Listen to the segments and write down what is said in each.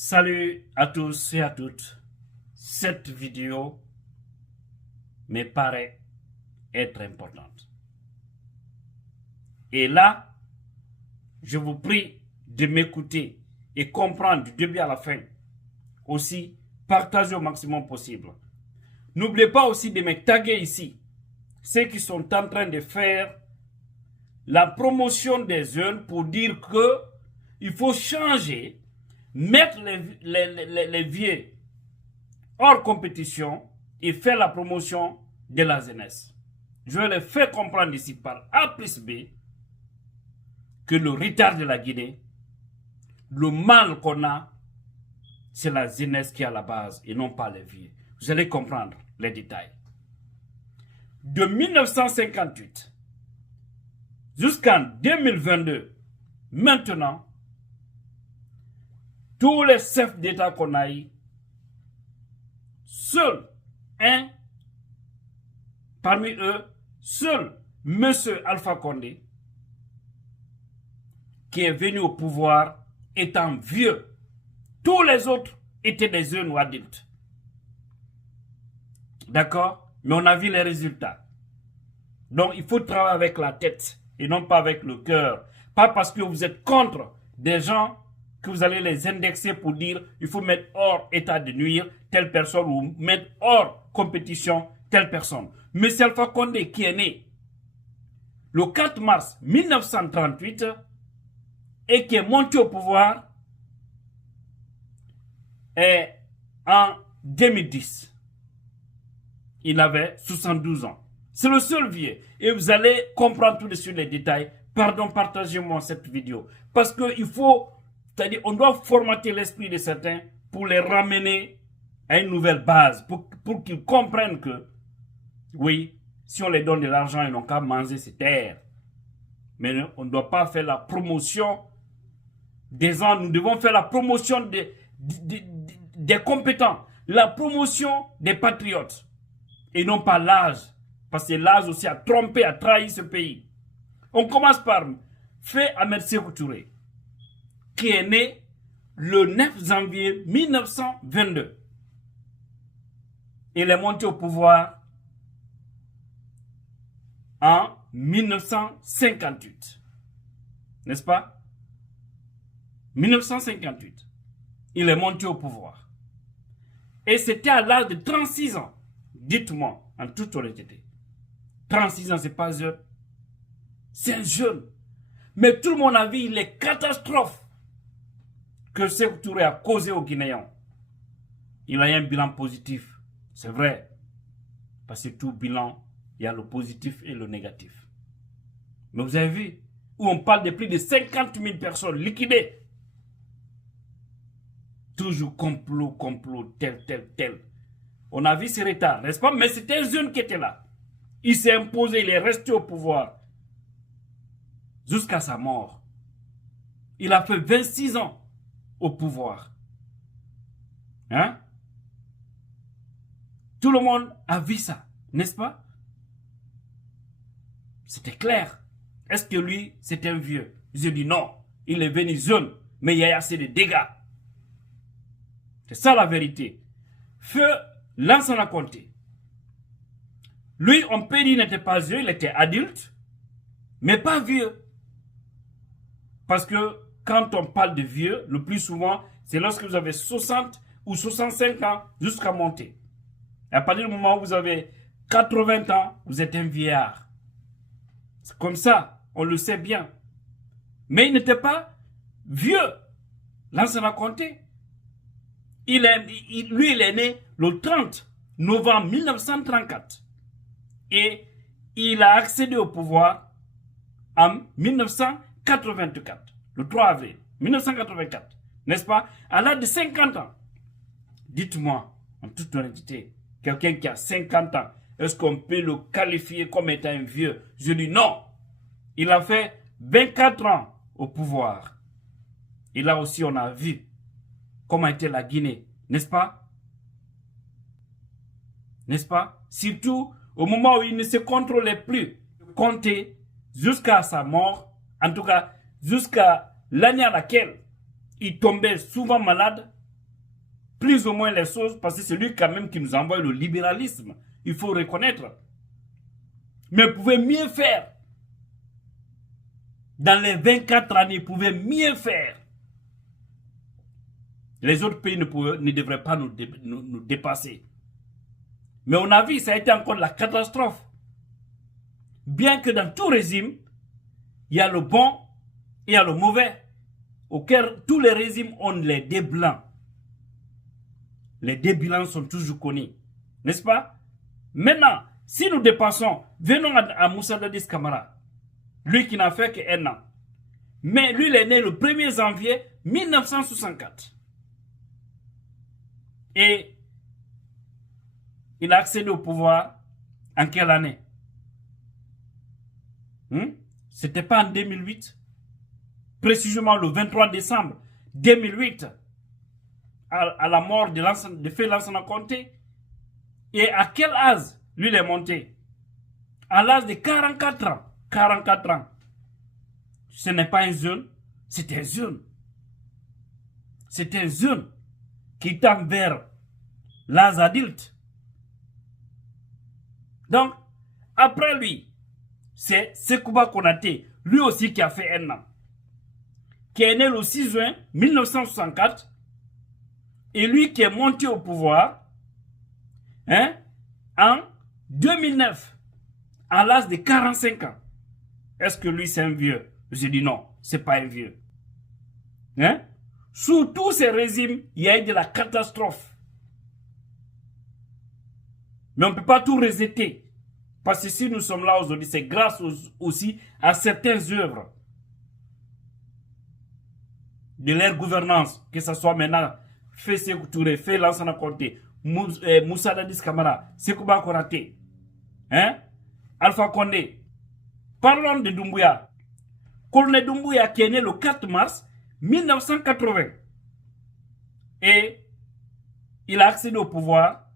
Salut à tous et à toutes. Cette vidéo me paraît être importante. Et là, je vous prie de m'écouter et comprendre du début à la fin. Aussi, partagez au maximum possible. N'oubliez pas aussi de me taguer ici. Ceux qui sont en train de faire la promotion des jeunes pour dire que il faut changer, mettre les vieux hors compétition et faire la promotion de la jeunesse. Je vais les faire comprendre ici par A plus B que le retard de la Guinée, le mal qu'on a, c'est la jeunesse qui est à la base et non pas les vieux. Vous allez comprendre les détails. De 1958 jusqu'en 2022, maintenant, tous les chefs d'État qu'on a eu, parmi eux, seul M. Alpha Condé, qui est venu au pouvoir étant vieux. Tous les autres étaient des jeunes ou adultes. D'accord? Mais on a vu les résultats. Donc, il faut travailler avec la tête et non pas avec le cœur. Pas parce que vous êtes contre des gens que vous allez les indexer pour dire il faut mettre hors état de nuire telle personne ou mettre hors compétition telle personne. M. Alpha Condé, qui est né le 4 mars 1938 et qui est monté au pouvoir en 2010. Il avait 72 ans. C'est le seul vieux. Et vous allez comprendre tout de suite les détails. Pardon, partagez-moi cette vidéo. Parce qu'il faut, c'est-à-dire, on doit formater l'esprit de certains pour les ramener à une nouvelle base. Pour qu'ils comprennent que, oui, si on les donne de l'argent, ils n'ont qu'à manger ces terres. Mais on ne doit pas faire la promotion des gens. Nous devons faire la promotion des compétents. La promotion des patriotes. Et non pas l'âge. Parce que l'âge aussi a trompé, a trahi ce pays. On commence par Faye Ahmed Sékou Touré, qui est né le 9 janvier 1922. Il est monté au pouvoir en 1958. N'est-ce pas? 1958. Il est monté au pouvoir. Et c'était à l'âge de 36 ans. Dites-moi, en toute honnêteté. 36 ans, c'est pas jeune. C'est un jeune. Mais tout le monde a vu les catastrophes que Sékou Touré a causées aux Guinéens. Il a un bilan positif. C'est vrai. Parce que tout bilan, il y a le positif et le négatif. Mais vous avez vu, où on parle de plus de 50 000 personnes liquidées. Toujours complot, tel. On a vu ce retard, n'est-ce pas? Mais c'était un jeune qui était là. Il s'est imposé, il est resté au pouvoir jusqu'à sa mort. Il a fait 26 ans au pouvoir. Hein? Tout le monde a vu ça, n'est-ce pas? C'était clair. Est-ce que lui, c'était un vieux? Je dis non. Il est venu jeune, mais il y a assez de dégâts. C'est ça la vérité. Feu Lansana Conté. Lui, on peut dire, n'était pas vieux, il était adulte, mais pas vieux. Parce que quand on parle de vieux, le plus souvent, c'est lorsque vous avez 60 ou 65 ans jusqu'à monter. Et à partir du moment où vous avez 80 ans, vous êtes un vieillard. C'est comme ça, on le sait bien. Mais il n'était pas vieux. Lansana Conté. Lui, il est né le 30 novembre 1934. Et il a accédé au pouvoir en 1984, le 3 avril 1984, n'est-ce pas? À l'âge de 50 ans. Dites-moi, en toute honnêteté, quelqu'un qui a 50 ans, est-ce qu'on peut le qualifier comme étant un vieux? Je dis non. Il a fait 24 ans au pouvoir. Et là aussi, on a vu comment était la Guinée, n'est-ce pas? N'est-ce pas? Surtout au moment où il ne se contrôlait plus. Compter jusqu'à sa mort, en tout cas jusqu'à l'année à laquelle il tombait souvent malade, plus ou moins les choses, parce que c'est lui quand même qui nous envoie le libéralisme. Il faut reconnaître. Mais il pouvait mieux faire. Dans les 24 années, il pouvait mieux faire. Les autres pays ne devraient pas nous dépasser. Mais on a vu, ça a été encore la catastrophe. Bien que dans tout régime, il y a le bon et il y a le mauvais. Auquel tous les régimes ont les dés blancs. Les dés blancs sont toujours connus. N'est-ce pas? Maintenant, si nous dépassons, venons à Moussa Dadis Camara. Lui qui n'a fait qu'un an. Mais lui, il est né le 1er janvier 1964. Et il a accédé au pouvoir en quelle année? C'était pas en 2008. Précisément le 23 décembre 2008. À la mort de Feu Lansana Conté. Et à quel âge lui il est monté? À l'âge de 44 ans. 44 ans. Ce n'est pas un jeune, c'est un jeune. C'est un jeune qui tend vers l'âge adulte. Donc, après lui, c'est Sekouba Konaté, lui aussi qui a fait un an, qui est né le 6 juin 1964, et lui qui est monté au pouvoir en 2009, à l'âge de 45 ans. Est-ce que lui c'est un vieux? Je dis non, c'est pas un vieux. Sous tous ces régimes, il y a eu de la catastrophe. Mais on ne peut pas tout rejeter. Parce que si nous sommes là aujourd'hui, c'est grâce aussi à certaines œuvres de leur gouvernance, que ce soit maintenant Fessé Touré, Feu Lansana Conté, Moussa Dadis Camara, Sekouba Konaté, Alpha Condé. Parlons de Doumbouya. Colonel Doumbouya qui est né le 4 mars 1980. Et il a accédé au pouvoir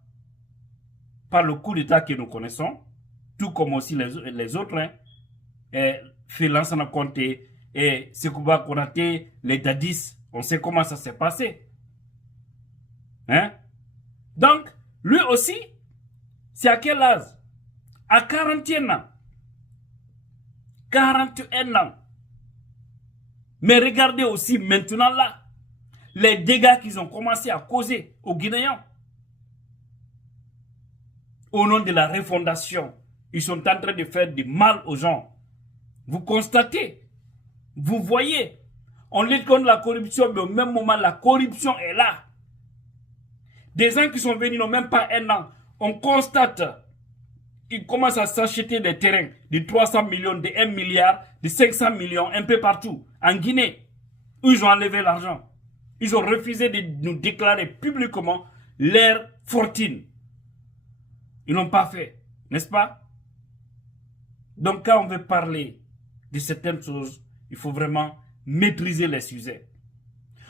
par le coup d'État que nous connaissons, tout comme aussi les autres. Feu Lansana Conté et Sekouba Konaté, les Dadis, on sait comment ça s'est passé. Donc, lui aussi, c'est à quel âge? À 41 ans. 41 ans. Mais regardez aussi maintenant là, les dégâts qu'ils ont commencé à causer aux Guinéens. Au nom de la refondation, ils sont en train de faire du mal aux gens. Vous constatez, vous voyez, on lutte contre la corruption, mais au même moment, la corruption est là. Des gens qui sont venus n'ont même pas un an. On constate, ils commencent à s'acheter des terrains de 300 millions, de 1 milliard, de 500 millions, un peu partout. En Guinée, où ils ont enlevé l'argent. Ils ont refusé de nous déclarer publiquement leur fortune. Ils n'ont pas fait, n'est-ce pas? Donc quand on veut parler de certaines choses, il faut vraiment maîtriser les sujets.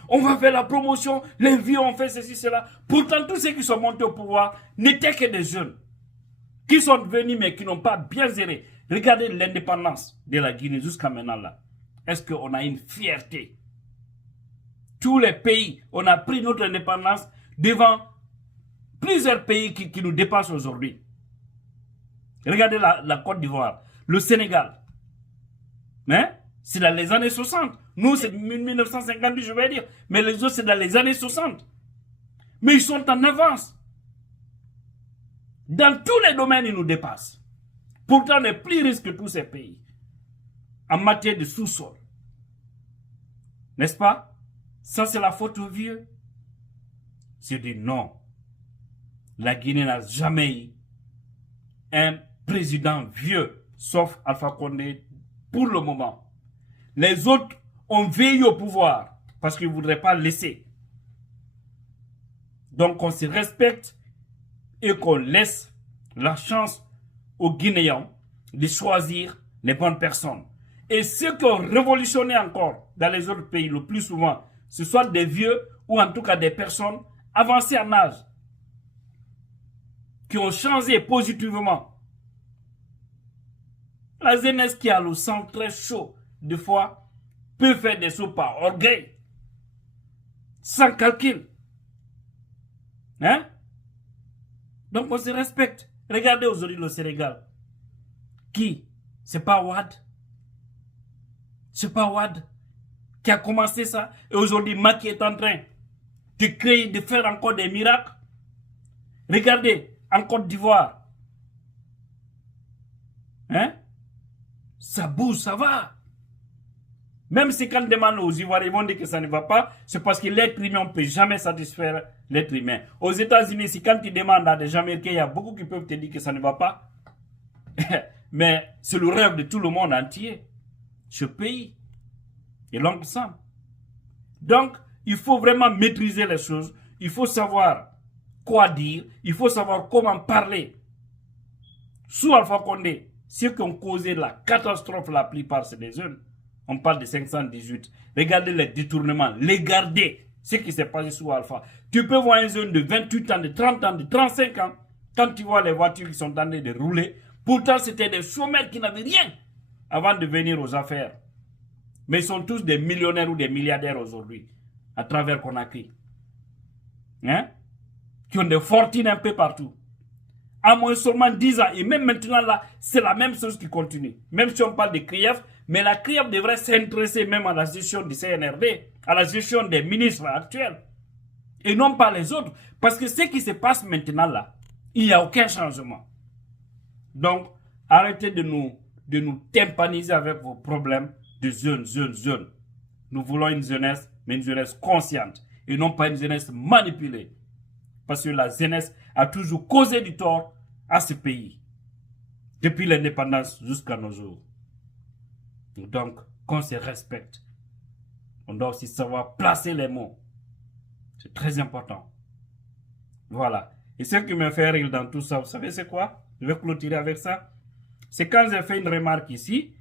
On va faire la promotion, les vieux ont fait ceci, cela. Pourtant, tous ceux qui sont montés au pouvoir n'étaient que des jeunes. Qui sont venus mais qui n'ont pas bien géré. Regardez l'indépendance de la Guinée jusqu'à maintenant là. Est-ce qu'on a une fierté? Tous les pays, on a pris notre indépendance devant plusieurs pays qui nous dépassent aujourd'hui. Regardez la Côte d'Ivoire, le Sénégal. C'est dans les années 60. Nous, c'est 1958, je vais dire. Mais les autres, c'est dans les années 60. Mais ils sont en avance. Dans tous les domaines, ils nous dépassent. Pourtant, on est plus riche que tous ces pays. En matière de sous-sol. N'est-ce pas? Ça, c'est la faute aux vieux. Je dis non. La Guinée n'a jamais eu un président vieux, sauf Alpha Condé, pour le moment. Les autres ont veillé au pouvoir parce qu'ils ne voudraient pas laisser. Donc on se respecte et qu'on laisse la chance aux Guinéens de choisir les bonnes personnes. Et ceux qui ont révolutionné encore dans les autres pays, le plus souvent, ce soit des vieux ou en tout cas des personnes avancées en âge qui ont changé positivement. La jeunesse qui a le sang très chaud, des fois, peut faire des sauts par orgueil, sans calcul. Hein? Donc on se respecte. Regardez aujourd'hui le Sénégal. Qui? C'est pas Ouad. C'est pas Ouad qui a commencé ça. Et aujourd'hui, Macky est en train de créer, de faire encore des miracles. Regardez, en Côte d'Ivoire. Hein? Ça bouge, ça va. Même si quand on demande aux Ivoiriens, ils vont dire que ça ne va pas, c'est parce que l'être humain, on ne peut jamais satisfaire l'être humain. Aux États-Unis, si quand ils demandent à des Américains, il y a beaucoup qui peuvent te dire que ça ne va pas. Mais c'est le rêve de tout le monde entier. Ce pays. Et l'oncle Sam. Donc, il faut vraiment maîtriser les choses. Il faut savoir quoi dire. Il faut savoir comment parler. Sous Alpha Condé, ceux qui ont causé la catastrophe, la plupart, c'est des jeunes. On parle de 518. Regardez les détournements. Regardez ce qui s'est passé sous Alpha. Tu peux voir un jeune de 28 ans, de 30 ans, de 35 ans. Quand tu vois les voitures qui sont en train de rouler, pourtant c'était des chômeurs qui n'avaient rien avant de venir aux affaires. Mais ils sont tous des millionnaires ou des milliardaires aujourd'hui, à travers Conakry. Hein? Qui ont des fortunes un peu partout. À moins seulement 10 ans. Et même maintenant, là, c'est la même chose qui continue. Même si on parle de CRIEF, mais la CRIEF devrait s'intéresser même à la gestion du CNRD, à la gestion des ministres actuels. Et non pas les autres. Parce que ce qui se passe maintenant, là, il n'y a aucun changement. Donc, arrêtez de nous tympaniser avec vos problèmes de jeunes. Nous voulons une jeunesse, mais une jeunesse consciente. Et non pas une jeunesse manipulée. Parce que la jeunesse a toujours causé du tort à ce pays. Depuis l'indépendance jusqu'à nos jours. Donc, qu'on se respecte. On doit aussi savoir placer les mots. C'est très important. Voilà. Et ce qui me fait rire dans tout ça, vous savez c'est quoi? Je vais clôturer avec ça. C'est quand j'ai fait une remarque ici.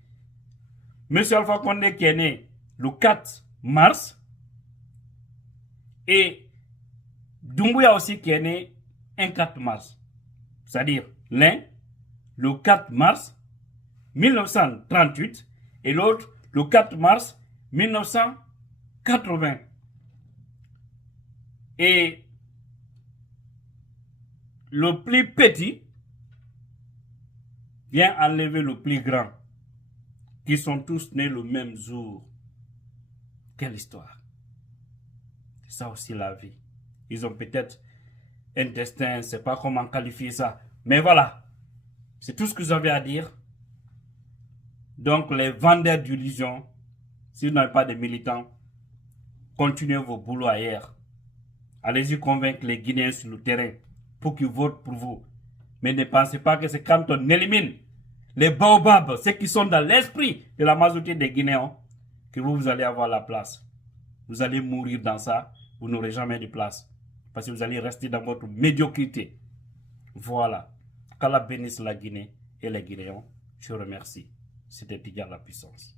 M. Alpha Condé qui est né le 4 mars. Et Doumbouya aussi qui est né un 4 mars. C'est-à-dire l'un, le 4 mars 1938 et l'autre, le 4 mars 1980. Et le plus petit vient enlever le plus grand, qui sont tous nés le même jour. Quelle histoire! C'est ça aussi la vie. Ils ont peut-être un destin, je ne sais pas comment qualifier ça. Mais voilà, c'est tout ce que j'avais à dire. Donc les vendeurs d'illusions, si vous n'avez pas de militants, continuez vos boulots ailleurs. Allez-y convaincre les Guinéens sur le terrain pour qu'ils votent pour vous. Mais ne pensez pas que c'est quand on élimine les baobabs, ceux qui sont dans l'esprit de la majorité des Guinéens, que vous allez avoir la place. Vous allez mourir dans ça, vous n'aurez jamais de place. Parce que vous allez rester dans votre médiocrité. Voilà. Qu'Allah bénisse la Guinée et les Guinéens. Je remercie. C'était Tidjara la puissance.